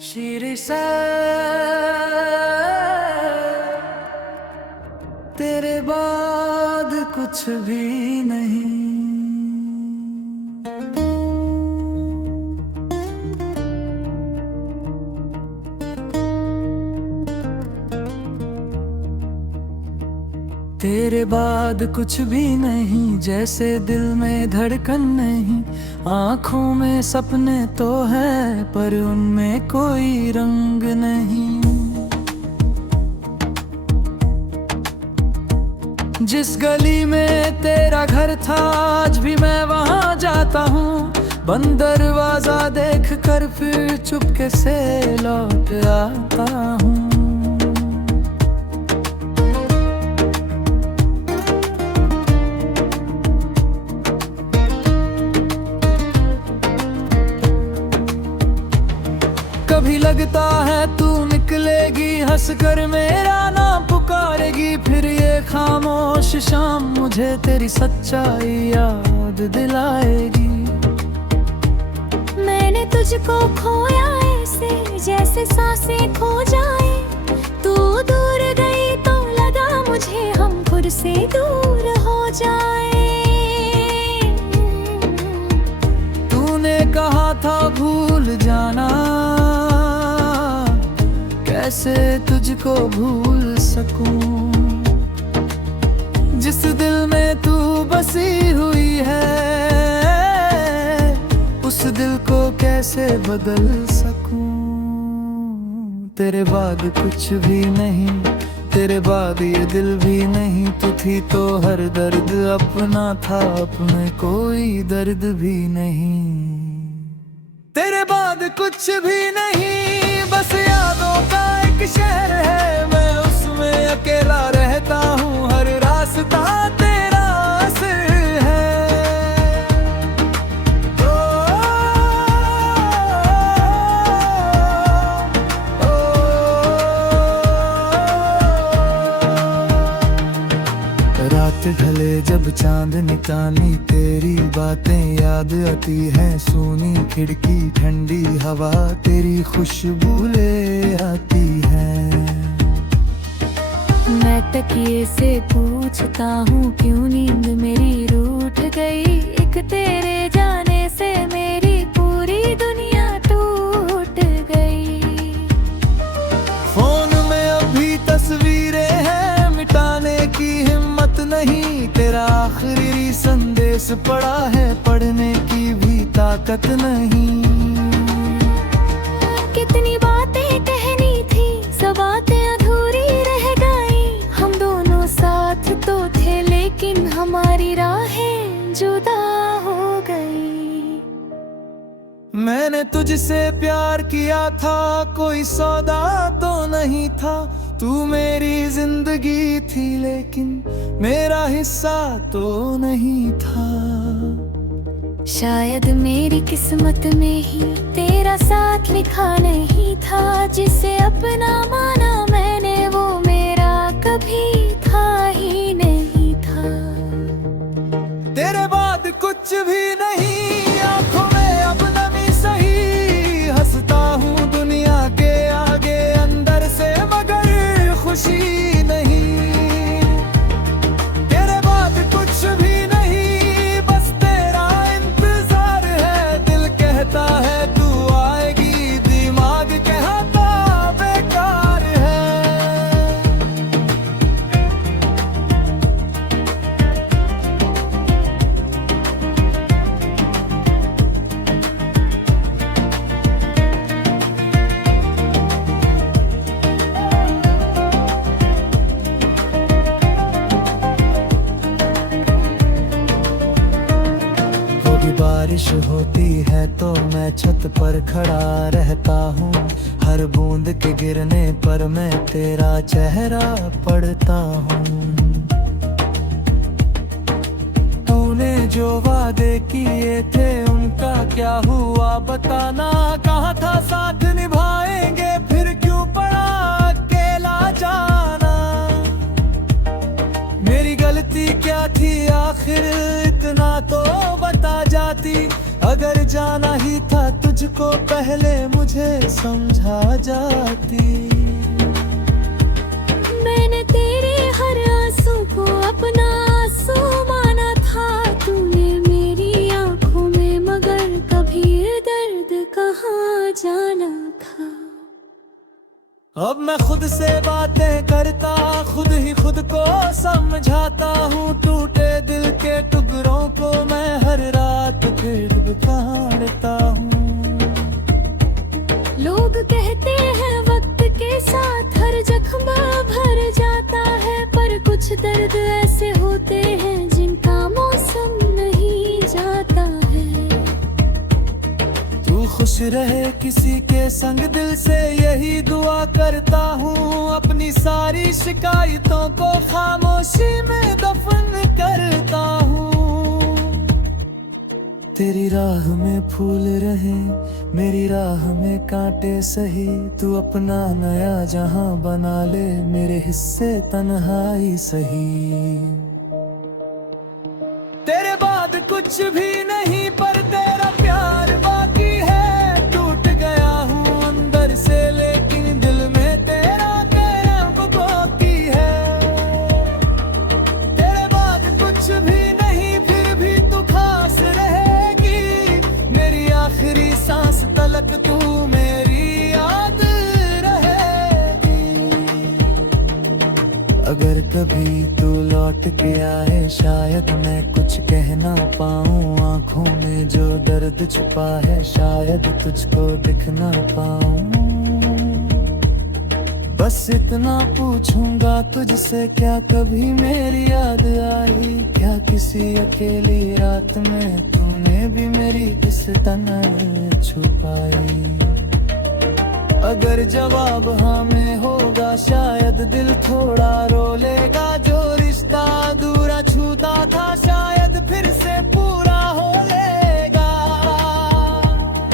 शीरी से तेरे बाद कुछ भी नहीं। तेरे बाद कुछ भी नहीं, जैसे दिल में धड़कन नहीं। आँखों में सपने तो है पर उनमें कोई रंग नहीं। जिस गली में तेरा घर था आज भी मैं वहाँ जाता हूँ। बंद दरवाजा देख कर फिर चुपके से लौट आता हूँ। कभी लगता है तू निकलेगी हंस कर मेरा नाम पुकारेगी। फिर ये खामोश शाम मुझे तेरी सच्चाई याद दिलाएगी। मैंने तुझको खोया ऐसे जैसे सांसें खो जाए। तू दूर गई तो लगा मुझे हम खुद से दूर हो जाए। तूने कहा था भूल जाना, कैसे तुझको भूल सकूं। जिस दिल में तू बसी हुई है उस दिल को कैसे बदल सकूं। तेरे बाद कुछ भी नहीं, तेरे बाद ये दिल भी नहीं। तू थी तो हर दर्द अपना था, अपने कोई दर्द भी नहीं। तेरे बाद कुछ भी नहीं, बस यादों का एक शहर है। मैं उसमें अकेला रहता हूँ, हर रास्ता तेरा असर है। रात ढले जब चांद निकाली, तेरी बातें याद आती हैं। सूनी खिड़की ठंडी हवा तेरी खुशबू ले आती है। मैं तकिए से पूछता हूँ क्यों नींद मेरी रूठ गई। एक तेरे जाने से मेरी पूरी दुनिया टूट गई। फोन में अभी तस्वीरें हैं, मिटाने की हिम्मत नहीं। तेरा आखिरी संदेश पड़ा है, पढ़ने की भी ताकत नहीं। कितनी बातें कहनी थी, सब बातें अधूरी रह गई। हम दोनों साथ तो थे लेकिन हमारी राहें जुदा हो गई। मैंने तुझसे प्यार किया था, कोई सौदा तो नहीं था। तू मेरी जिंदगी थी लेकिन मेरा हिस्सा तो नहीं था। शायद मेरी किस्मत में ही तेरा साथ लिखा नहीं था। जिसे अपना माना मैंने वो मेरा कभी था ही नहीं था। तेरे बाद कुछ भी नहीं, आंखों में अब नमी सही। हंसता हूँ दुनिया के आगे अंदर से मगर खुशी नहीं। तेरे बाद कुछ भी नहीं, बस तेरा इंतजार है। दिल कहता है तू आएगी, दिमाग कहता बेकार है। बारिश होती है तो मैं छत पर खड़ा रहता हूँ। हर बूंद के गिरने पर मैं तेरा चेहरा पढ़ता हूँ। तूने जो वादे किए थे उनका क्या हुआ बताना। कहा था साथ निभाएंगे, फिर क्यों पड़ा अकेला जाना। मेरी गलती क्या थी आखिर, इतना तो बता। बता जाती। अगर जाना ही था तुझको पहले मुझे समझा जाती। मैंने तेरे हर आंसू को अपना आंसू माना था। तूने मेरी आंखों में मगर कभी ये दर्द कहाँ जाना था। अब मैं खुद से बातें करता, खुद ही खुद को समझाता हूँ। टूटे दिल के टुकड़ों को मैं हर रात फिर पकड़ता हूँ। लोग कहते हैं वक्त के साथ हर जख्म भर जाता है, पर कुछ दर्द ऐसे होते हैं जिनका मौसम नहीं जाता है। तू खुश रहे किसी के संग, दिल से यही दुआ करता हूँ। अपनी सारी शिकायतों को खामोशी में दफन करता हूँ। तेरी राह में फूल रहे, मेरी राह में कांटे सही। तू अपना नया जहां बना ले, मेरे हिस्से तन्हाई सही। तेरे बाद कुछ भी नहीं पर तेरा प्यार बाकी है। टूट गया हूँ अंदर से लेकिन दिल में तेरा कैफ बाकी है। तेरे बाद कुछ भी नहीं फिर भी तू खास रहेगी। मेरी आखिरी सांस तलक तू मेरी याद रहेगी। अगर कभी तू लौट के आए शायद मैं कुछ कह ना पाऊं। आंखों में जो दर्द छुपा है शायद तुझको दिख ना पाऊं। बस इतना पूछूंगा तुझसे, क्या कभी मेरी याद आई? क्या किसी अकेली रात में तूने भी मेरी इस तन्हाई छुपाई? अगर जवाब हाँ में होगा शायद दिल थोड़ा रो लेगा। जो रिश्ता अधूरा छूटा था शायद फिर से पूरा हो लेगा।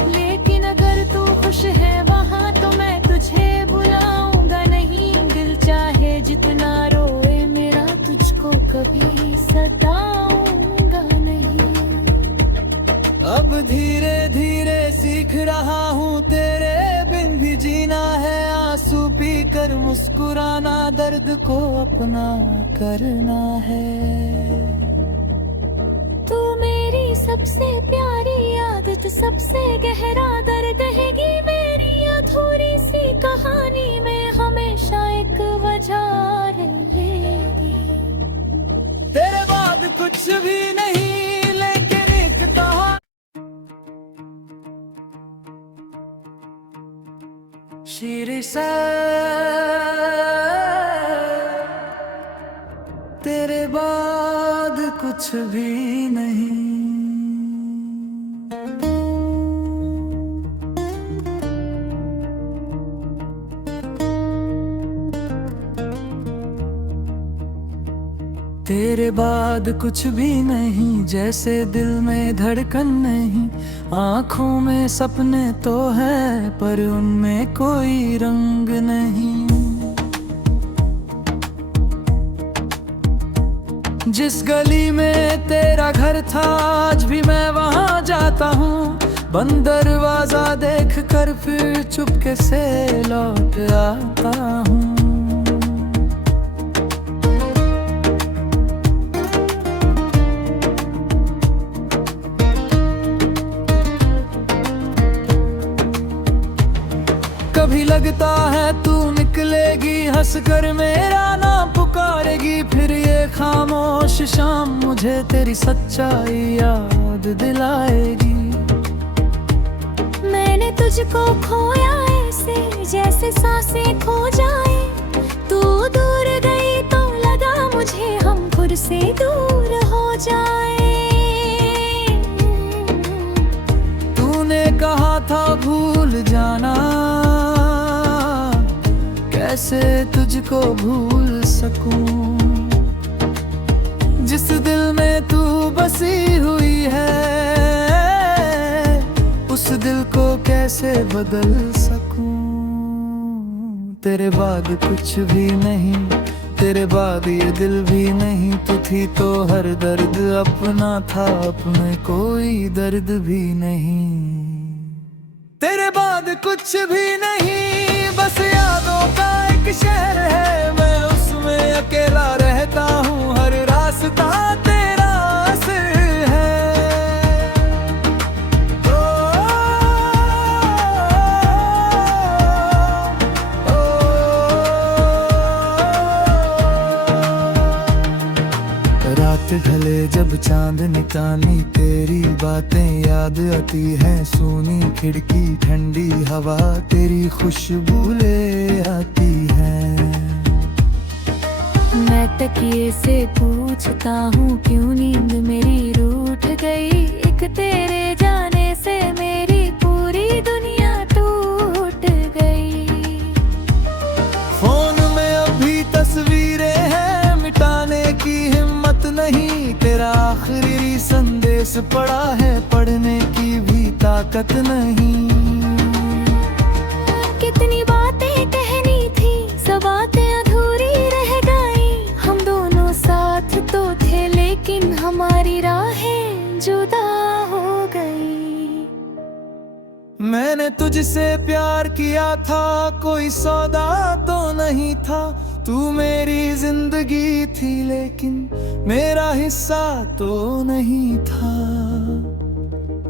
लेकिन अगर तू खुश है वहाँ तो मैं तुझे बुलाऊंगा नहीं। दिल चाहे जितना रोए मेरा तुझको कभी सताऊंगा नहीं। अब धीरे धीरे सीख रहा हूँ तेरे बिन भी जीना है। आंसू पी कर मुस्कुराना, दर्द को अपना करना है। तू मेरी सबसे प्यारी आदत, सबसे गहरा दर्द रहेगी। मेरी अधूरी सी कहानी में हमेशा एक वजह रहेगी। तेरे बाद कुछ भी नहीं लेकिन एक कहानी। शीरी सा तेरे बाद कुछ भी नहीं। तेरे बाद कुछ भी नहीं, जैसे दिल में धड़कन नहीं। आँखों में सपने तो है पर उनमें कोई रंग नहीं। जिस गली में तेरा घर था आज भी मैं वहाँ जाता हूँ। बंद दरवाजा देख कर फिर चुपके से लौट आता हूँ। कभी लगता है तू निकलेगी हंस कर मेरा नाम पुकारेगी। फिर ये खामोश शाम मुझे तेरी सच्चाई याद दिलाएगी। मैंने तुझको खोया ऐसे जैसे सांसें खो जाए। तू दूर गई तो लगा मुझे हम खुद से दूर हो जाए। तूने कहा था भूल जाना, कैसे तुझको भूल सकूं। जिस दिल में तू बसी हुई है उस दिल को कैसे बदल सकूं। तेरे बाद कुछ भी नहीं, तेरे बाद ये दिल भी नहीं, तू थी तो हर दर्द अपना था, अपने कोई दर्द भी नहीं। तेरे बाद कुछ भी नहीं, बस यादों का एक शहर है, मैं उसमें अकेला रहता हूँ, हर रास्ता तेरा असर है। रात ढले जब चांद निकाली, तेरी बातें याद आती हैं, सूनी खिड़की ठंडी हवा तेरी खुशबू ले आती है। मैं तकिए से पूछता हूँ क्यों नींद मेरी रूठ गई, एक तेरे जाने से मेरी पूरी दुनिया टूट गई। फोन में अभी तस्वीरें हैं, मिटाने की हिम्मत नहीं, तेरा आखिरी संदेश पड़ा है, पढ़ने की भी ताकत नहीं। कितनी बातें कहनी थी, सब बातें अधूरी रह गई, हम दोनों साथ तो थे लेकिन हमारी राहें जुदा हो गई। मैंने तुझसे प्यार किया था, कोई सौदा तो नहीं था, तू मेरी जिंदगी थी लेकिन मेरा हिस्सा तो नहीं था।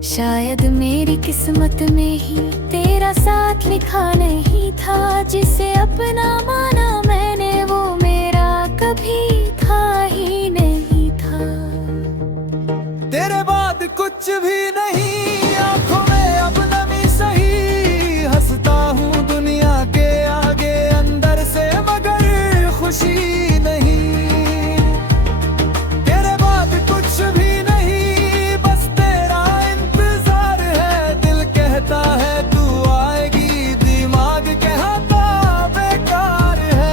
शायद मेरी किस्मत में ही तेरा साथ लिखा नहीं था, जिसे अपना माना मैंने वो मेरा कभी था ही नहीं था। तेरे बाद कुछ भी नहीं, आंखों में अब नमी सही, हंसता हूँ दुनिया के आगे अंदर से मगर खुशी नहीं। तेरे बाद कुछ भी नहीं, बस तेरा इंतजार है, दिल कहता है तू आएगी, दिमाग कहता बेकार है।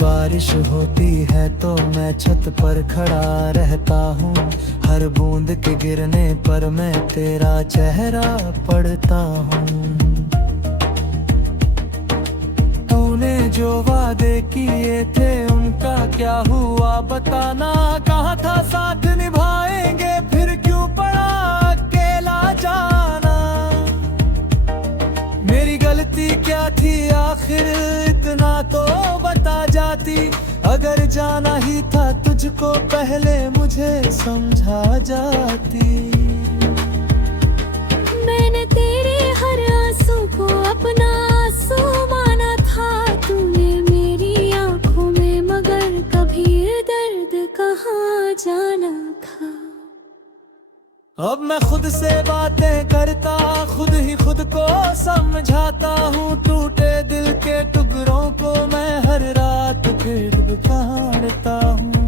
बारिश होती है तो मैं छत पर खड़ा रहता हूँ, हर बूंद के गिरने पर मैं तेरा चेहरा पढ़ता हूँ। तूने जो वादे किए थे उनका क्या हुआ बताना, कहा था साथ निभाएंगे, फिर क्यों पड़ा अकेला जाना। मेरी गलती क्या थी आखिर, इतना तो बता जाती, अगर जाना ही था तुझको पहले मुझे समझा जाती। मैंने तेरे हर आंसू को अपना आंसू माना था, तूने मेरी आंखों में मगर कभी ये दर्द कहाँ जाना था। अब मैं खुद से बातें करता, खुद ही खुद को समझाता हूँ, टूटे दिल के टुकड़ों को मैं हर रात फिर पहाड़ता हूँ।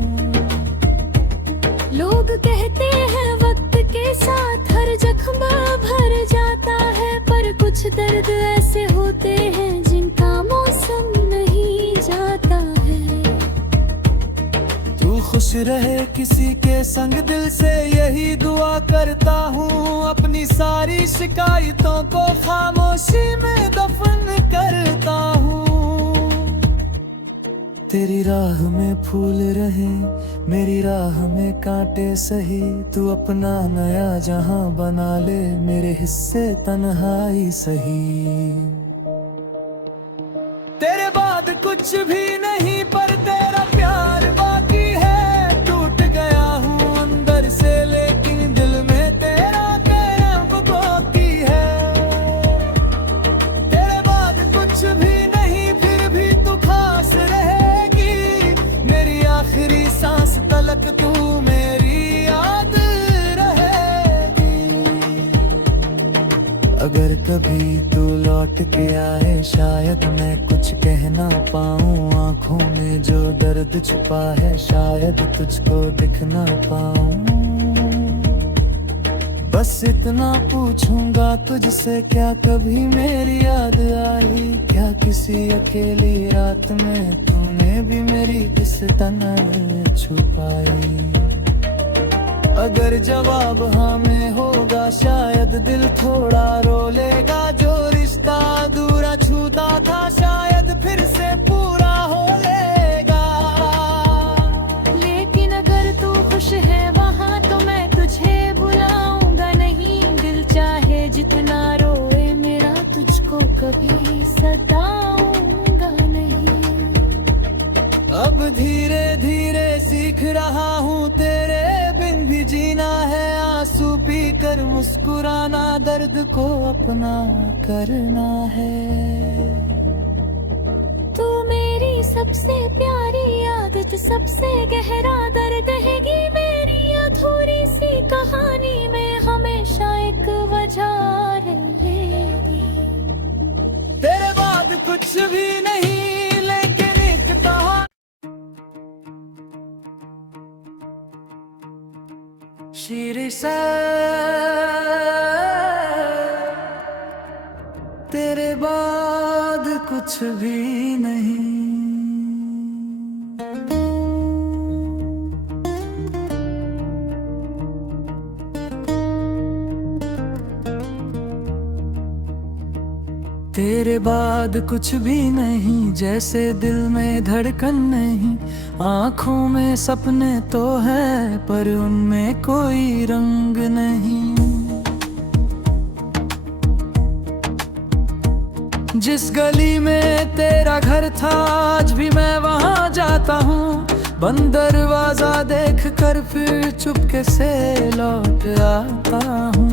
लोग कहते हैं वक्त के साथ हर जख्म भर जाता है, पर कुछ दर्द ऐसे होते हैं जिनका मौसम नहीं जाता है। तू खुश रहे किसी के संग, दिल से यही दुआ करता हूँ, अपनी सारी शिकायतों को खामोशी में दफन करता हूँ। तेरी राह में फूल रहे, मेरी राह में कांटे सही, तू अपना नया जहां बना ले, मेरे हिस्से तन्हाई सही। तेरे बाद कुछ भी नहीं, पर तेरा प्यार बाकी है, टूट गया हूँ अंदर से लेकिन दिल में तेरा कैफ बाकी है। तेरे बाद कुछ भी नहीं, फिर भी तू खास रहेगी, मेरी आखिरी सांस तलक तू मेरी याद रहेगी। अगर कभी तू लौट के आए, शायद मैं कुछ कह ना पाऊं, आंखों में जो दर्द छुपा है शायद तुझको दिख ना पाऊं। बस इतना पूछूंगा तुझसे, क्या कभी मेरी याद आई? क्या किसी अकेली रात में तूने भी मेरी इस तन्हाई छुपाई? अगर जवाब हाँ में होगा शायद दिल थोड़ा रो लेगा। जो रिश्ता अधूरा छूटा था शायद फिर से पूरा हो लेगा। लेकिन अगर तू खुश है वहाँ तो मैं तुझे बुलाऊंगा नहीं। दिल चाहे जितना रोए मेरा, तुझको कभी सताऊंगा नहीं। अब धीरे धीरे सीख रहा हूँ तेरे बिन भी जीना है। आंसू पी कर मुस्कुराना, दर्द को अपना करना है। तू मेरी सबसे प्यारी आदत, सबसे गहरा दर्द हैगी मेरी अधूरी सी कहानी में हमेशा एक वजह रहेगी। तेरे बाद कुछ भी नहीं लेकिन एक कहानी। शीरी सा तेरे बाद कुछ भी नहीं। तेरे बाद कुछ भी नहीं, जैसे दिल में धड़कन नहीं। आँखों में सपने तो है पर उनमें कोई रंग नहीं। जिस गली में तेरा घर था आज भी मैं वहाँ जाता हूँ। बंद दरवाजा देख कर फिर चुपके से लौट आता हूँ।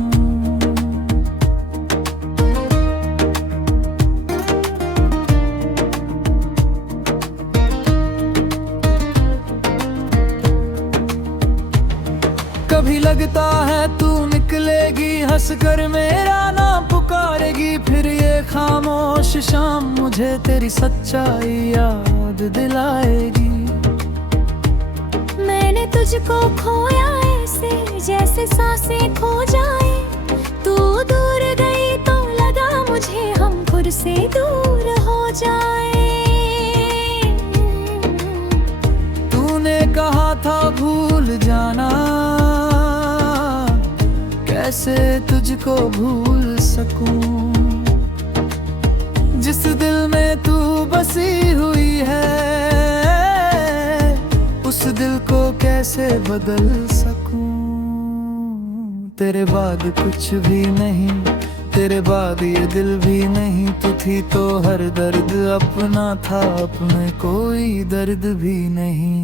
कभी लगता है तू निकलेगी हंस कर मेरा नाम पुकारेगी। फिर ये खामोश शाम मुझे तेरी सच्चाई याद दिलाएगी। मैंने तुझको खोया ऐसे जैसे सांसें खो जाए। तू दूर गई तो लगा मुझे हम खुद से दूर हो जाए। तूने कहा था भूल जाना, कैसे तुझको भूल सकूं? जिस दिल में तू बसी हुई है उस दिल को कैसे बदल सकूं? तेरे बाद कुछ भी नहीं, तेरे बाद ये दिल भी नहीं। तू थी तो हर दर्द अपना था, अपने कोई दर्द भी नहीं।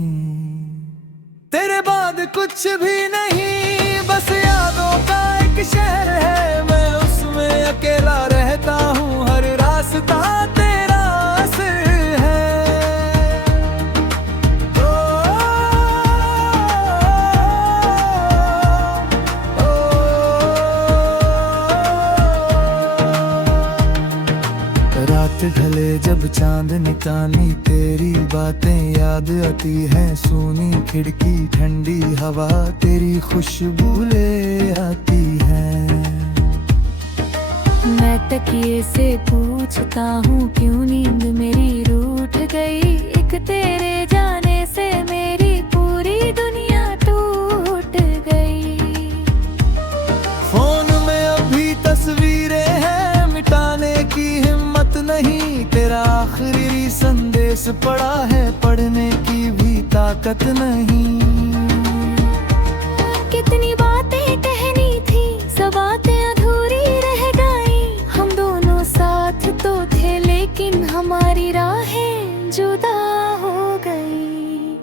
तेरे बाद कुछ भी नहीं, बस यादों का एक शहर है। मैं उसमें अकेला रहता हूँ, हर रास्ता तेरा असर है। रात ढले जब चांद निकाली, तेरी बातें याद आती हैं। सूनी खिड़की ठंडी हवा, तेरी खुशबू ले आती है। मैं तकिए से पूछता हूँ क्यों नींद मेरी रूठ गई। एक तेरे जाने से मेरी पूरी दुनिया टूट गई। फोन में अभी तस्वीरें हैं, मिटाने की हिम्मत नहीं। तेरा आखिरी संदेश पड़ा है, पढ़ने की भी ताकत नहीं। कितनी बातें कहनी थी, सब बातें अधूरी रह गई। हम दोनों साथ तो थे लेकिन हमारी राहें जुदा हो गई।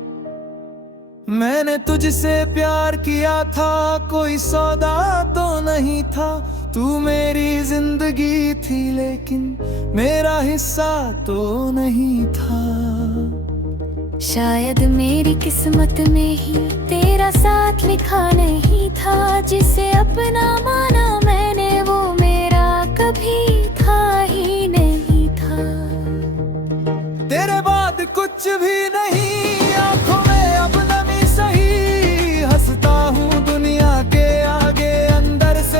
मैंने तुझसे प्यार किया था, कोई सौदा तो नहीं था। तू मेरी जिंदगी थी लेकिन मेरा हिस्सा तो नहीं था। शायद मेरी किस्मत में ही तेरा साथ लिखा नहीं था। जिसे अपना माना मैंने वो मेरा कभी था ही नहीं था। तेरे बाद कुछ भी नहीं, आंखों में अब नमी सही। हंसता हूँ दुनिया के आगे, अंदर से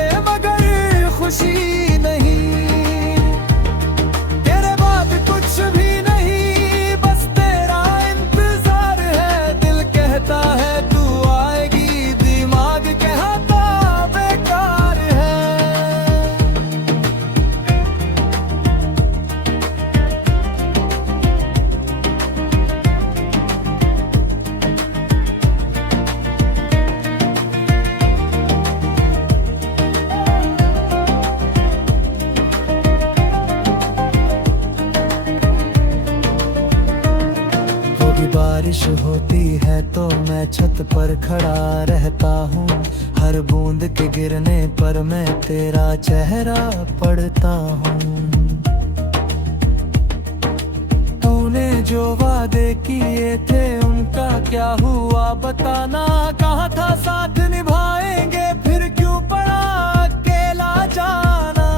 कभी बारिश होती है तो मैं छत पर खड़ा रहता हूँ, हर बूंद के गिरने पर मैं तेरा चेहरा पढ़ता हूँ। तूने जो वादे किए थे उनका क्या हुआ बताना, कहा था साथ निभाएंगे फिर क्यों पड़ा अकेला जाना।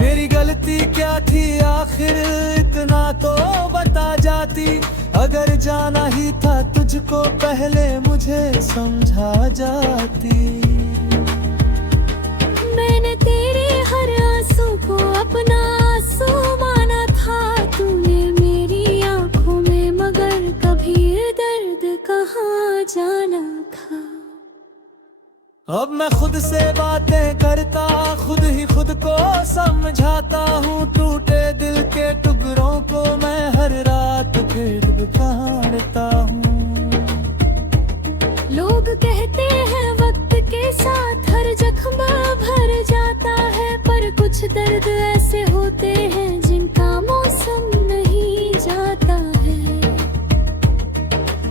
मेरी गलती क्या थी आखिर इतना तो बता जाती, अगर जाना ही था तुझको पहले मुझे समझा जाती। मैंने तेरे हर आंसू को अपना आंसू माना था, तूने मेरी आंखों में मगर कभी दर्द कहाँ जाना था। अब मैं खुद से बातें करता, खुद ही खुद को समझाता हूँ, टूटे दिल के टुकड़ों को मैं हर रात फिर पहाड़ता हूँ। लोग कहते हैं वक्त के साथ हर जख्म भर जाता है, पर कुछ दर्द ऐसे होते हैं जिनका मौसम नहीं जाता है।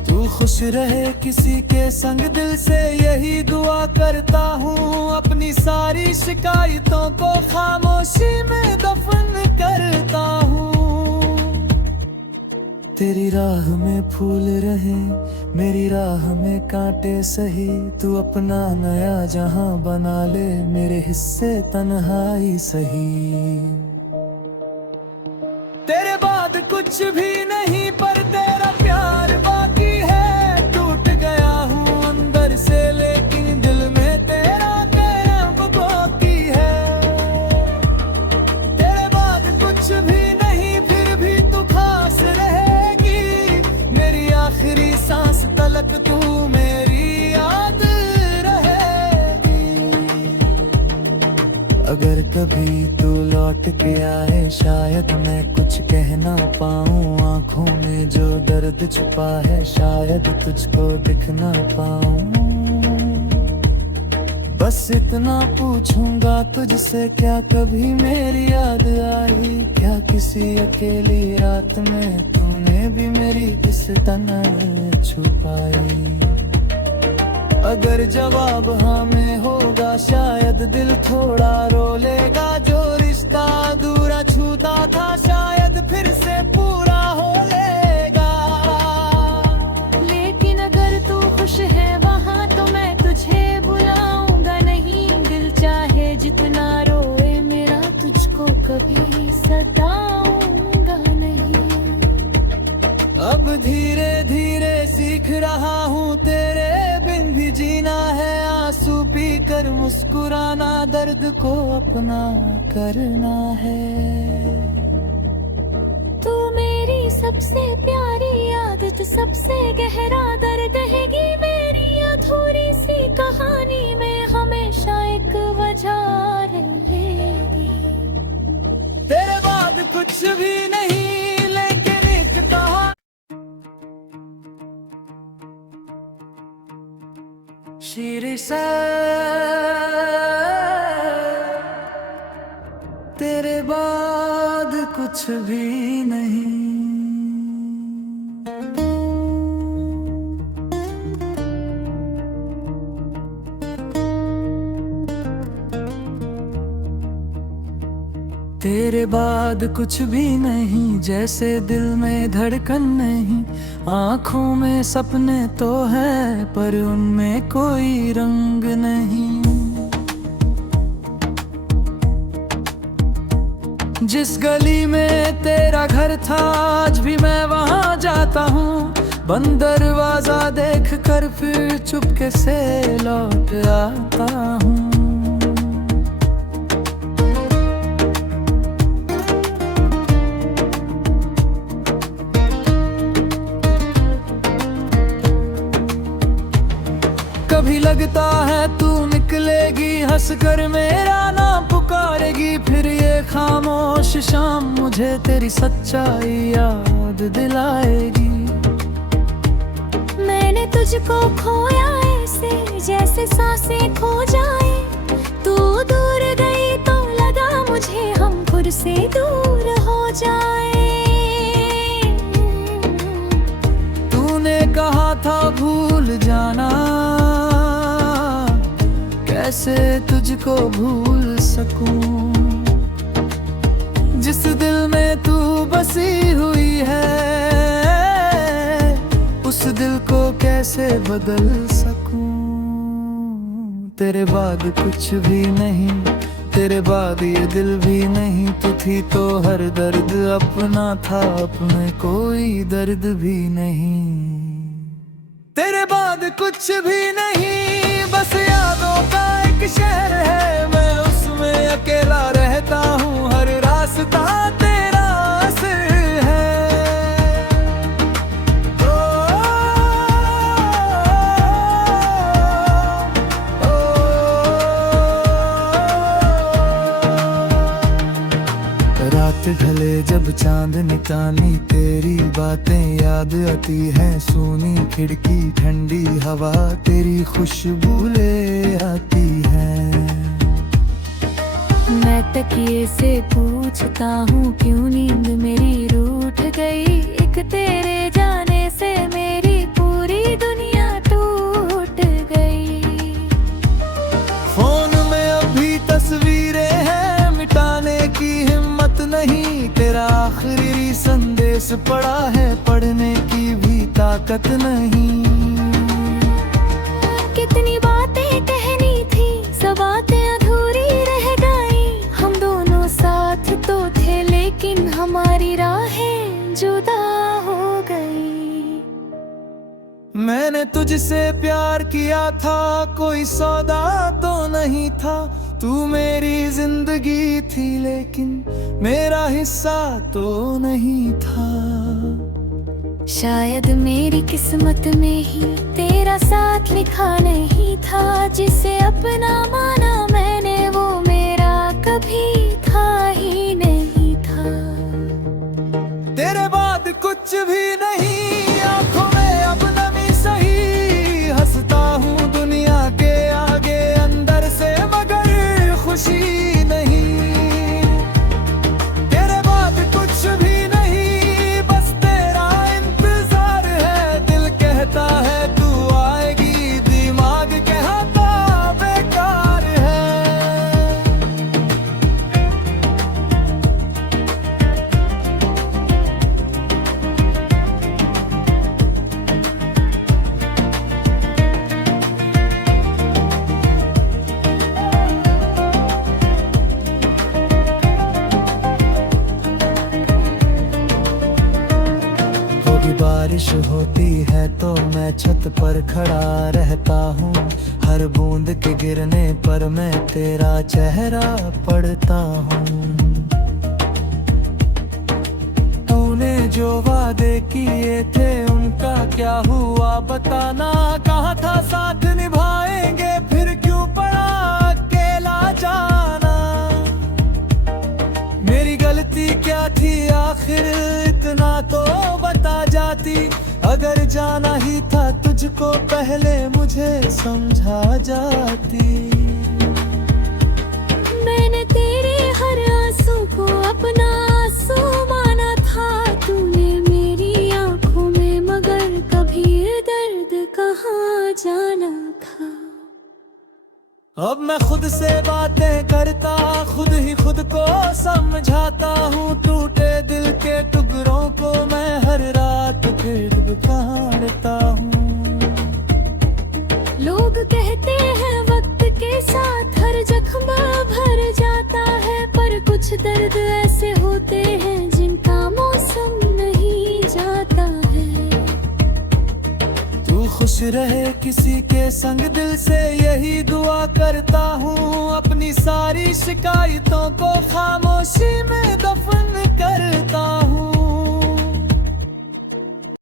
तू खुश रहे किसी के संग दिल से यही दुआ करता हूँ, अपनी सारी शिकायतों को खामोशी में दफन करता हूँ। तेरी राह में फूल रहे मेरी राह में कांटे सही, तू अपना नया जहां बना ले मेरे हिस्से तन्हाई सही। तेरे बाद कुछ भी नहीं पर तेरा प्यार बाकी है, टूट गया हूँ अंदर से लेकिन दिल में तेरा कैफ बाकी है। तेरे बाद कुछ भी नहीं फिर भी तू खास रहेगी, मेरी आखिरी सांस तलक तू मेरी याद रहेगी। अगर कभी तू लौट के आए शायद मैं कुछ कह ना पाऊँ, आंखों में जो दर्द छुपा है शायद तुझको दिख ना पाऊँ। बस इतना पूछूंगा तुझसे, क्या कभी मेरी याद आई, क्या किसी अकेली रात में तूने भी मेरी इस तन्हाई छुपाई। अगर जवाब हाँ में होगा शायद दिल थोड़ा रो लेगा, जो रिश्ता अधूरा छूटा था शायद फिर से पूरा हो लेगा। लेकिन अगर तू खुश है वहाँ तो मैं तुझे बुलाऊंगा नहीं, दिल चाहे जितना रोए मेरा तुझको कभी सताऊंगा नहीं। अब धीरे धीरे सीख रहा हूँ तेरे बिन भी जीना है, आंसू पी कर मुस्कुराना दर्द को अपना करना है। तू मेरी सबसे प्यारी आदत सबसे गहरा दर्द रहेगी, मेरी अधूरी सी कहानी में हमेशा एक वजह रहेगी। तेरे बाद कुछ भी नहीं लेकिन एक कहानी। शीरी सा तेरे बाद कुछ भी नहीं। तेरे बाद कुछ भी नहीं, जैसे दिल में धड़कन नहीं, आँखों में सपने तो है पर उनमें कोई रंग नहीं। जिस गली में तेरा घर था आज भी मैं वहाँ जाता हूँ, बंद दरवाजा देख कर फिर चुपके से लौट आता हूँ। कभी लगता है तू निकलेगी हंस कर मेरा नाम पुकारेगी, फिर ये खामोश शाम मुझे तेरी सच्चाई याद दिलाएगी। मैंने तुझको खोया ऐसे जैसे सांसें खो जाए, तू दूर गई तो लगा मुझे हम खुद से दूर हो जाए। था भूल जाना, कैसे तुझको भूल सकूं। जिस दिल में तू बसी हुई है, उस दिल को कैसे बदल सकूं। तेरे बाद कुछ भी नहीं, तेरे बाद ये दिल भी नहीं। तू थी तो हर दर्द अपना था, अपने कोई दर्द भी नहीं। तेरे बाद कुछ भी नहीं, बस यादों का एक शहर है। मैं उसमें अकेला रहता हूँ, हर रास्ता तेरा असर है। रात ढले जब चांद निकाली, तेरी बातें याद आती हैं। सूनी खिड़की ठंडी हवा, तेरी खुशबू ले आती है। मैं तकिए से पूछता हूँ, क्यों नींद मेरी रूठ गई। एक तेरे जाने से मेरी पूरी दुनिया टूट गई। फोन में अभी तस्वीरें हैं, मिटाने की हिम्मत नहीं। तेरा आखिरी संदेश पड़ा है, पढ़ने की भी ताकत नहीं। कितनी बातें कहनी थी, सब बातें अधूरी रह गई। हम दोनों साथ तो थे, लेकिन हमारी राहें जुदा हो गई। मैंने तुझसे प्यार किया था, कोई सौदा तो नहीं था। तू मेरी जिंदगी थी, लेकिन मेरा हिस्सा तो नहीं था। शायद मेरी किस्मत में ही तेरा साथ लिखा नहीं था। जिसे अपना माना मैंने, वो मेरा कभी था ही नहीं था। तेरे बाद कुछ भी नहीं, आंखों में अब नमी सही। हंसता हूँ दुनिया के आगे, अंदर से मगर खुशी नहीं। तेरे बाद कुछ भी नहीं, बस तेरा इंतजार है। दिल कहता है तू आएगी, दिमाग कहता बेकार है। बारिश होती है तो मैं छत पर खड़ा रहता हूँ। हर बूंद के गिरने पर मैं तेरा चेहरा पढ़ता हूँ। तूने जो वादे किए थे, उनका क्या हुआ बताना। कहा था साथ निभाएंगे, फिर क्यों पड़ा अकेला जाना। मेरी गलती क्या थी आखिर, इतना तो बता जाती। अगर जाना ही था तुझको, पहले मुझे समझा जाती। मैंने तेरे हर आंसू को अपना आंसू माना था। तूने मेरी आंखों में मगर कभी दर्द कहाँ जाना था। अब मैं खुद से बातें करता, खुद ही खुद को समझाता हूँ। टूटे दिल के टुकड़ों को मैं हर रात फिर काटता हूँ। लोग कहते हैं वक्त के साथ हर जख्म भर जाता है, पर कुछ दर्द ऐसे होते हैं जिनका मौसम नहीं जाता है। तू खुश रहे किसी के संग, दिल से यही दुआ करता हूँ। अपनी सारी शिकायतों को खामोशी में दफन करता हूँ।